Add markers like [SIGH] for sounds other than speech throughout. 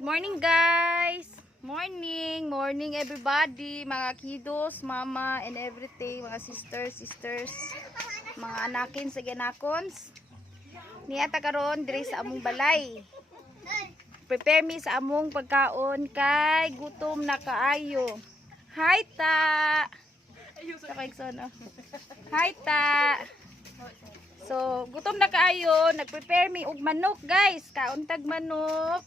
Morning guys! Morning! Morning everybody! Mga kiddos, mama and everything, mga sisters, sisters, mga anakin sa ganakons. Niyata karon diri sa among balay. Prepare me sa among pagkaon kay gutom na kaayo. Hi ta! Oh. Hi ta! So, gutom na kaayo, nag-prepare me og manok, guys. Kauntag manok.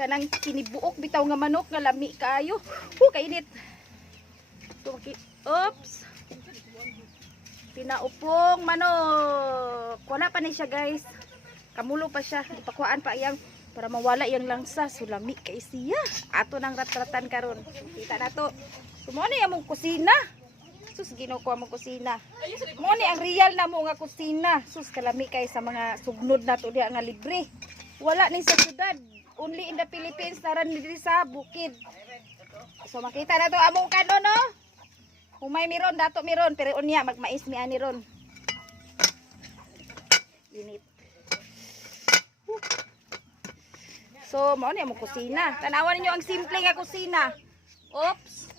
Kanang kinibuok bitaw nga manok nga lami kaayo. Hu kainit. So, maki- Oops. Pinaupong manok. Wala pa ni siya, guys. Kamulo pa siya. Ipakuhaan pa iyang para mawala yung langsa. Sulami kay siya. Ato nang ratratan karon. Kita na to. Sumuni among kusina. Sus ginukuha mong kusina. Mo ni ang real na mo nga kusina. Sus kalami kay sa mga sugnod na to diha nga libre. Wala ni sa syudad. Only in the Philippines naran diri sa bukid. So makita na to among kano no. Humay miron dato miron pero unya magmais mi ani ron. Init. So mao ni among kusina. Tanawan ninyo ang simple nga kusina. Oops.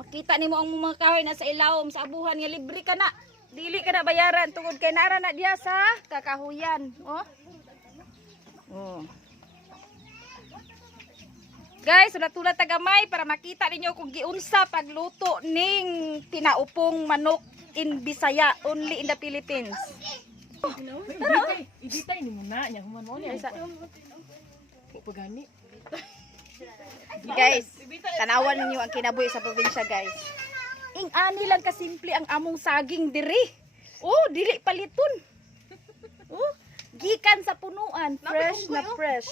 Makita nimo ang mga kahoy na sa ilawom sa abuhan nga libre ka na. Dili ka na bayaran tungod kay nara na diha sa kakahuyan, oh. Oh. Guys, sulat-sulat tagamay para makita ninyo kung giunsa pagluto ning tinaupong manok in Bisaya only in the Philippines. Ibitay ni mo na nya human mo niya. Pagani. Guys, tanawan ninyo ang kinabuhi sa probinsya, guys. Ing ani lang kasimple ang among saging diri. Oh, dili paliton. Oh, gikan sa punuan, fresh na fresh.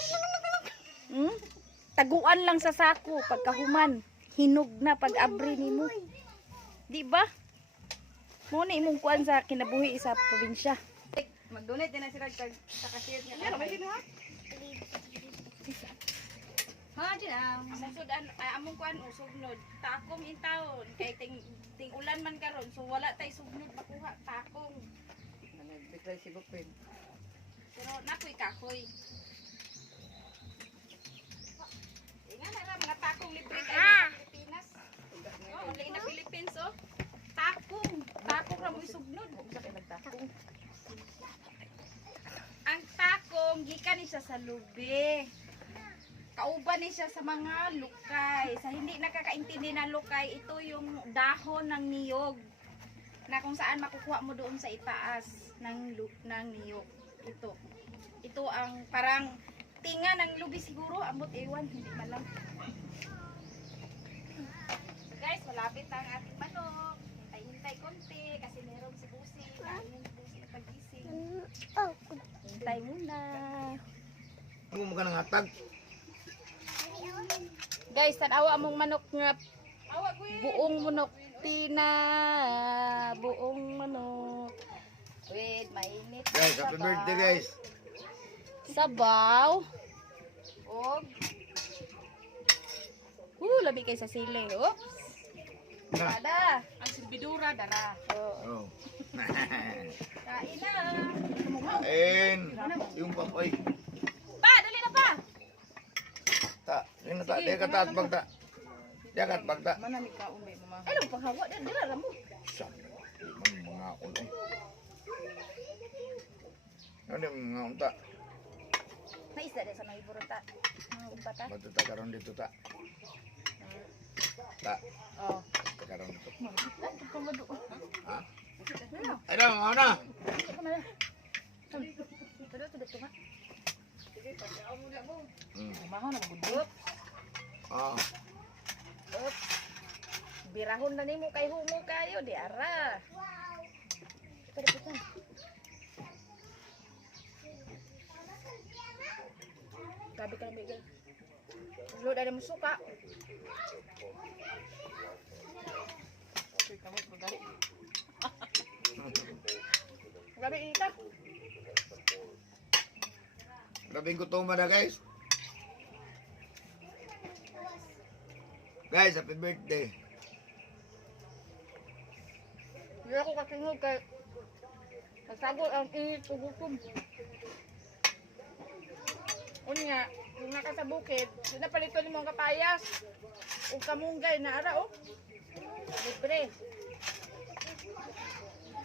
Hmm? Taguan lang sa sako pagkahuman. Hinog na pag abri nimo. Di ba? Mo ni imong kuan sa kinabuhi sa probinsya. Mag-donate din na sila kag sa cashier niya. Ano ba ha? Ha, di na. Among sudan, ay, among kuan o sugnod. Takong in taon. Kay ting, ting ulan man karon so wala tay sugnod makuha. Takong. Nagdeklar si Bukpin. Pero nakoy kahoy. Inga na lang, mga takong libre kayo sa Pilipinas. Oh, only the Philippines, oh. Takong. Takong ra mo sugnod. Usa kay nagtakong. Ang takong, gikan ni siya sa lubi. Kauban ni siya sa mga lukay. Sa hindi nakakaintindi ng lukay, ito yung dahon ng niyog. Na kung saan makukuha mo doon sa itaas ng, ng niyog. Ito. Ito ang parang tinga ng lubi siguro. Ambot ewan, hindi man lang. Guys, malapit ang ating manok. Hintay-hintay konti kasi meron si Busi. Kainin si Busi na pagising. Hintay muna. Ano mo ka nang hatag? Guys, tanawa among manok nga buong manok tina buong manok with mainit na Guys, happy birthday guys. Sabaw og uh labi kay sa siling oops Na. ada Ang silbidura dara. oh, Oh. [LAUGHS] kain na And yung papoy. pa dali na pa Ta, yun na ta, di ka taat bagta. Di ka bagta. Manamig ka umi mama. ay lang panghawa dili dili ra mo Sa mga ulo. Ano yung mga unta? Naisda din sa mga iburota mga umpata Matuta karon dito ta. Ta, Oh. karon dito. Ha? Ay na, mga na. Tudo, tudo, tudo. Hmm. Maho na magud. Ah, Oops. Birahon na nimo kay humo kayo di ara. Pero putan. Grabe ka na bigay. Load ada mo suka. Grabe ika. labing kutuma na guys. Guys, happy birthday. Hindi ako kasingog kay Nasagol ang init ko gutom. Unya, Kung naka sa bukid, doon na palito ni mong kapayas. O kamunggay na ara, oh. Libre.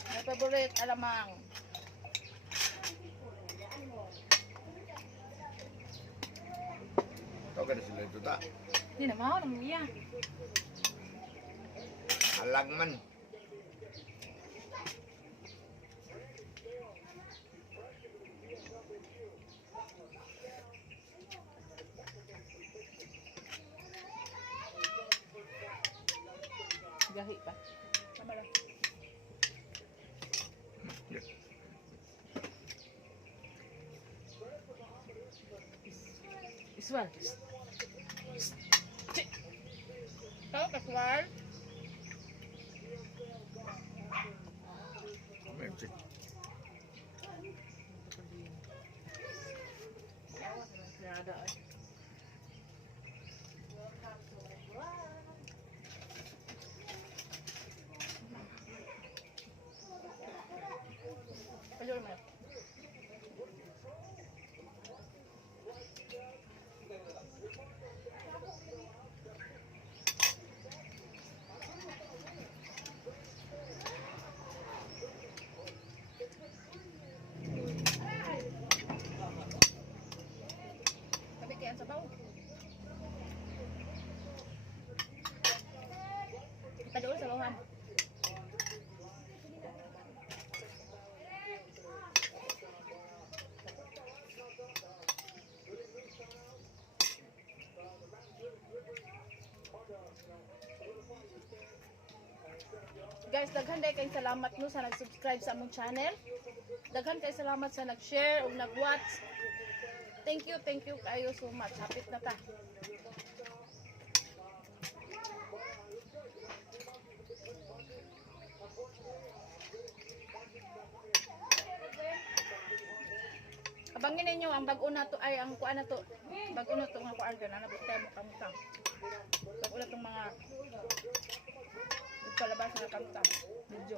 My favorite, alamang. Ito ka na sila ito ta. Hindi na mao, naman niya. Alag Gahi pa. Tama lang. Iswal. Tao ka, Iswal. Iswal. Guys, daghan day kayong salamat no sa nag-subscribe sa among channel. Daghan kay salamat sa nag-share o nag-watch. Thank you, thank you kayo so much. Hapit na ta. Abangin ninyo ang bag-o na to ay ang kuan na to. Bag-o na to nga kuan ka na nabutay mo kamuta. Bag-o na tong mga palabas na kamuta. Medyo.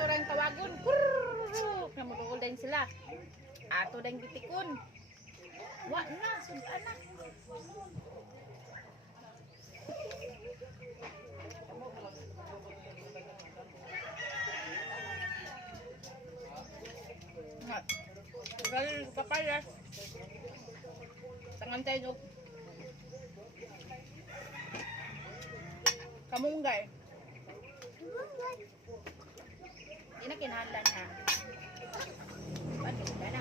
ato rang tawagon kurrrr namuduol din sila ato din bitikon wa na sudan na Galing papaya. Tangan tayo. Kamunggay. Yun ang kinahandlan na. Bakit? Wala na.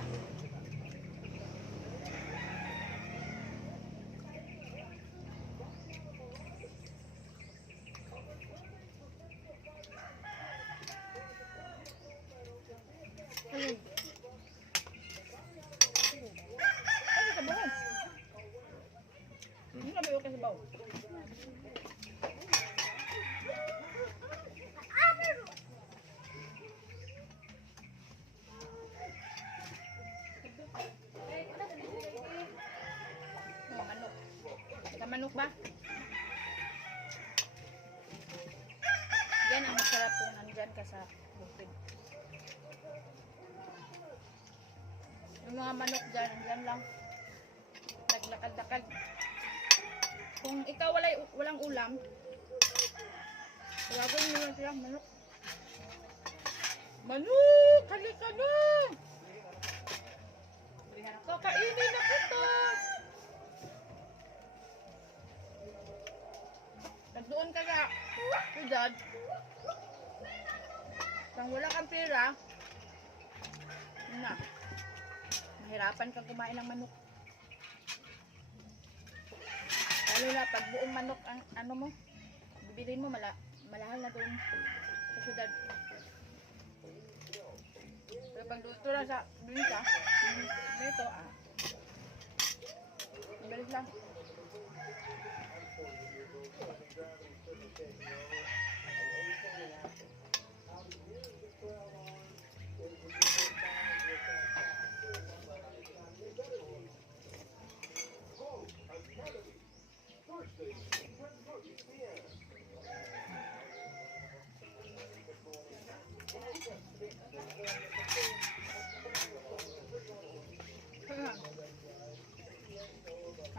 Yung mga manok dyan, dyan lang. Naglakad-lakad. Kung ikaw walay, walang ulam, tawagin mo lang sila, manok. Manok! Halika na! Kakainin na kita! Nagdoon ka sa sudad, Kung wala kang pera, na. Mahirapan kang kumain ng manok. Lalo na pag buong manok ang ano mo, bibilin mo mala, malahal na doon sa syudad. Pero pag dito lang sa binta, dito ah. Mabilis lang.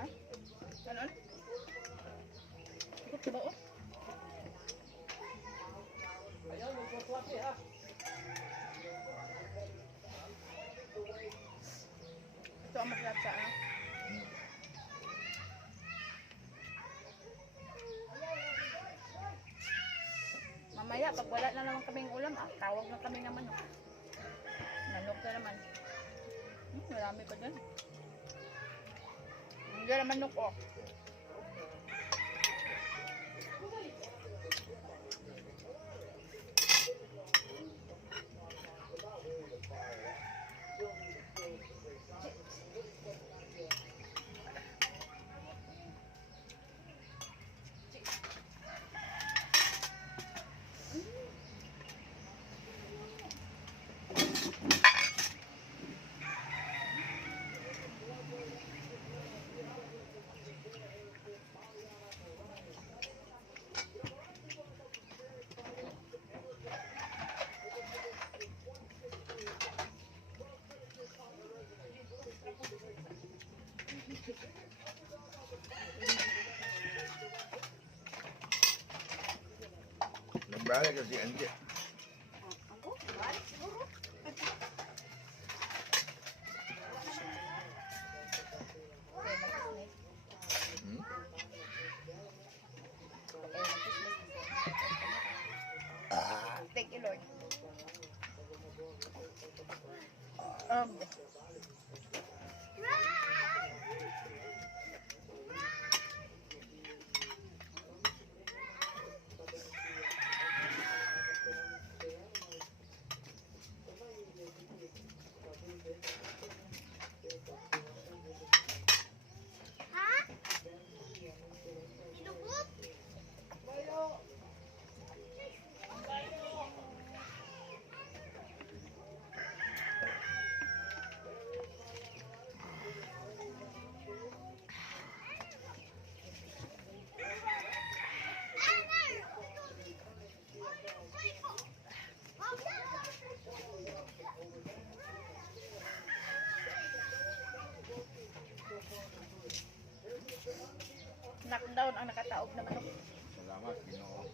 Ha? Ganon? Ikot ka ba oh? Ito ang masarap sa ano? Mamaya, pag wala na naman kaming ulam, ah, tawag na kami naman. Oh. Manok na naman. Hmm, marami pa dyan. Hindi naman manok, Thank you, Lord. Um, ang nakataob na manok. Salamat, Ginoo.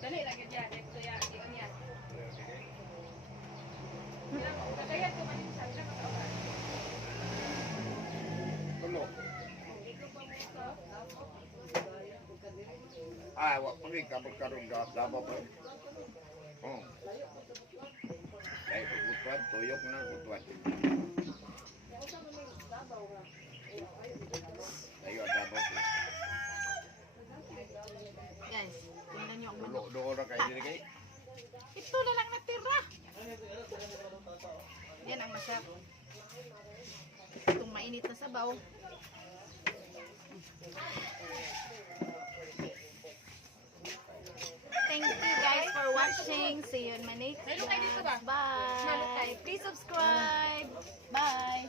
Dali lagi dyan. Ito yan. Iyon yan. Kagayat ko man yung sabi na katawan. Tulo. Ah, wa pa rin kapag karoon ka, laba pa. Oh. Dahil pagkutuan, tuyok na kutuan. Tayo ang dabaw. Guys, tingnan nyo ang Dulo, manok. dulo na kayo dili kay. Ito na lang natira. Yan ang masarap. Itong mainit na sabaw. Thank you guys for watching. See you in my next. Bye. Please subscribe. Bye.